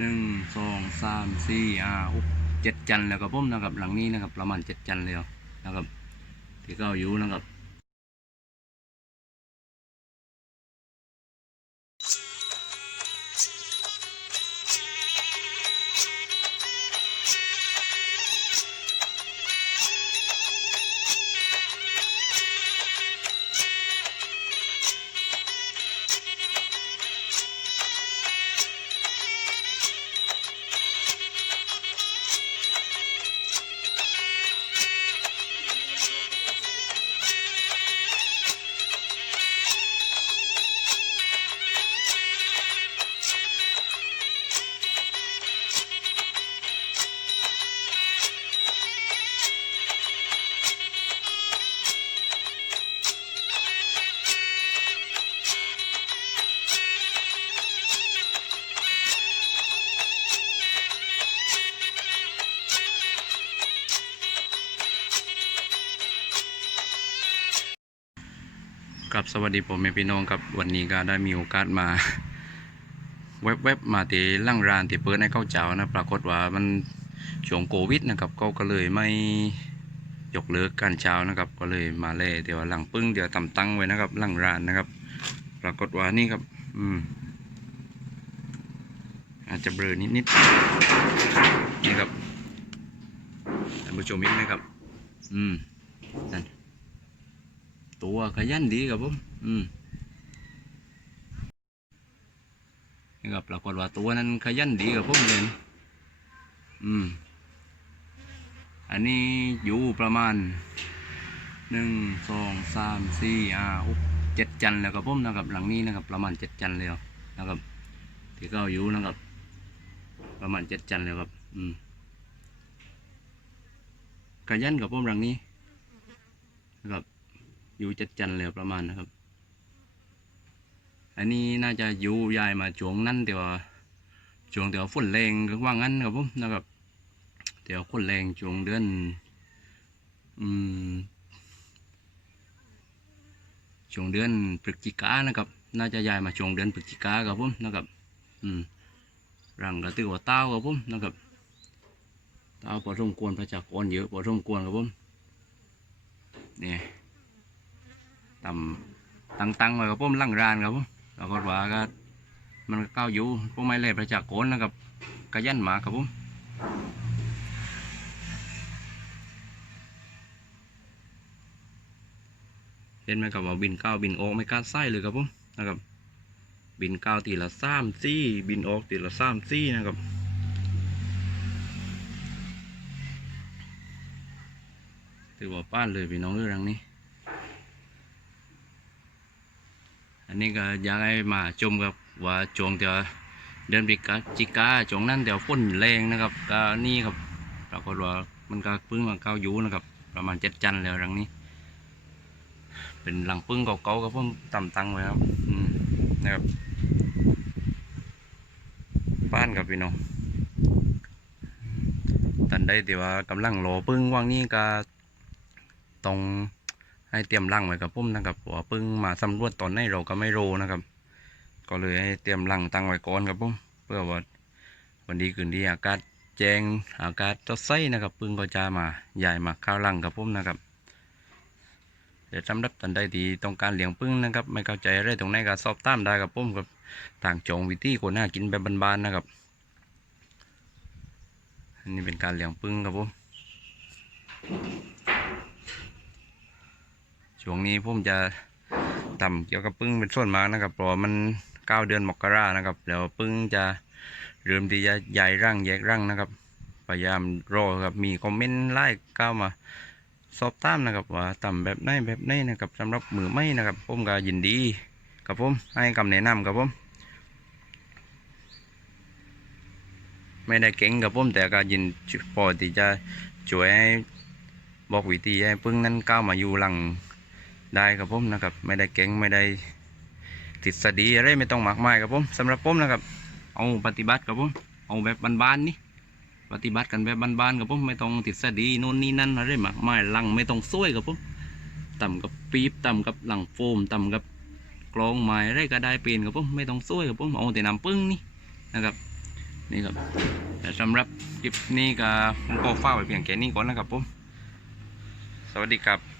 หนึ่งสองสามสี่ห้าหกเจ็ดจันแล้วครับผมนะครับหลังนี้นะครับประมาณเจ็ดจันแล้วนะครับที่เขาอยู่นะครับ ครับสวัสดีผมแม่พี่น้องครับวันนี้ก็ได้มีโอกาสมาเว็บเว็บมาที่ล่างรานที่เปิดให้เข้าเจ้านะ ปรากฏว่ามันช่วงโควิดนะครับเขาก็เลยไม่ยกเลิกการเช้านะครับ ก็เลยมาเล่เดี๋ยวหลังปึ้งเดี๋ยวต่ำตั้งไว้นะครับล่างรานนะครับ ปรากฏว่านี่ครับ อืม อาจจะเบลอนิดนิดๆนี่ครับท่านผู้ชมเห็นไหมครับ อืมนั่น ตัวขยันดีครับผม อืมนี่ครับปรากฏว่าตัวนั้นขยันดีกับผมเลยอืม อันนี้อยู่ประมาณหนึ่งสองสามสี่ห้าหกเจ็ดจันแล้วครับผมนะครับ หลังนี้นะครับ ประมาณเจ็ดจันแล้วนะครับ ที่เขาอยู่นะครับ ประมาณเจ็ดจันแล้วครับ อืมขยันกับผมหลังนี้นะครับ ยู่จัดจันแล้วประมาณนะครับ อันนี้น่าจะอยู่ย้ายมาช่วงนั้นแต่ว่าช่วงเดี๋ยวฝนแรงหรือว่างั้นครับผมนะครับเดี๋ยวฝนแรงช่วงเดือนอืมช่วงเดือนพฤศจิกานะครับ น่าจะย้ายมาช่วงเดือนพฤศจิกาครับผมนะครับ อืมรังกระตือว่าเต้าครับผมนะครับเต้าพอสมควรประชากรเยอะพอสมควรครับผมเนี่ย ตำตังตังไว้กับผมลังรานครับผมแล้วก็ว่าก็มันก้าวอยู่พวกไม้เล่ประจากโกนนะครับกระยันหมาครับผมเห็นไหมครับว่าบินก้าวบินออกไม่กล้าไส้เลยครับผมนะครับ บินก้าวตีละสามซี่บินออกตีละสามซี่นะครับถือว่าป้านเลยพี่น้องเรื่องนี้ อันนี้ก็อยากให้มาชมกับว่าช่วงเดียวเดือนพฤศจิกาช่วงนั้นเดี๋ยวฝนแรงนะครับก็นี่ครับปรากฏว่ามันก็พึ่งมาเก้าอยู่นะครับ ประมาณเจ็ดจันแล้วรังนี้ เป็นหลังปึ้งเก่าๆกับผมต่ำตังไว้ครับอืนะครับบ้านกับพี่น้องตันได้แต่ว่ากำลังรอปึ้งว่างนี้ก็ตรง ให้เตรียมรังไว้กับผมนะครับเพราะว่าเพิ่งมาสำรวจตอนนี้เราก็ไม่รู้นะครับ ก็เลยให้เตรียมรังตั้งไว้ก่อนครับผมเพื่อว่าวันดีคืนดีอากาศแจ้งอากาศสดใสนะครับเพิ่งก็จะมาย้ายมาเข้าวรังกับผมนะครับเดี๋ยวสำหรับท่านใดที่ต้องการเลี้ยงพึ่งนะครับ ไม่เข้าใจอะไรตรงไหนก็สอบถามได้ครับผมกับทางจงวิธีคนหน้ากินแบบบานๆนะครับอันนี้เป็นการเลี้ยงพึ่งครับผม ช่วงนี้ผมจะทำเกี่ยวกับปึ้งเป็นส่วนมากนะครับเพราะมันเก้าเดือนมกรานะครับแล้วปึ้งจะเริ่มที่จะใหญ่ร่างแยกร่างนะครับพยายามรอครับมีคอมเมนต์ไล่ก้าวมาสอบถามนะครับว่าทำแบบไหนแบบไหนนะครับสำหรับมือไม่นะครับผมก็ยินดีกับผมให้คำแนะนำกับผมไม่ได้เก่งกับผมแต่ก็ยินพอที่จะช่วยบอกวิธีให้ปึ้งนั้นก้าวมาอยู่หลัง ได้ครับผมนะครับ ไม่ได้เก่งไม่ได้ทฤษฎีอะไรไม่ต้องมากมายครับผมสำหรับผมนะครับเอาปฏิบัติครับผมเอาแบบบ้านๆนี่ปฏิบัติกันแบบบ้านๆครับผมไม่ต้องทฤษฎีโน่นนี่นั่นอะไรมากมายหลังไม่ต้องซวยครับผมต่ำกับปี๊บต่ำกับหลังโฟมต่ำกับกรองไม้อะไรก็ได้เป็นครับผมไม่ต้องซวยครับผมเอาแต่น้ำปึ้งนี่นะครับนี่ครับแต่สำหรับคลิปนี้ก็ผมก็ฝากไว้เพียงแค่นี้ก่อนนะครับผมสวัสดีครับ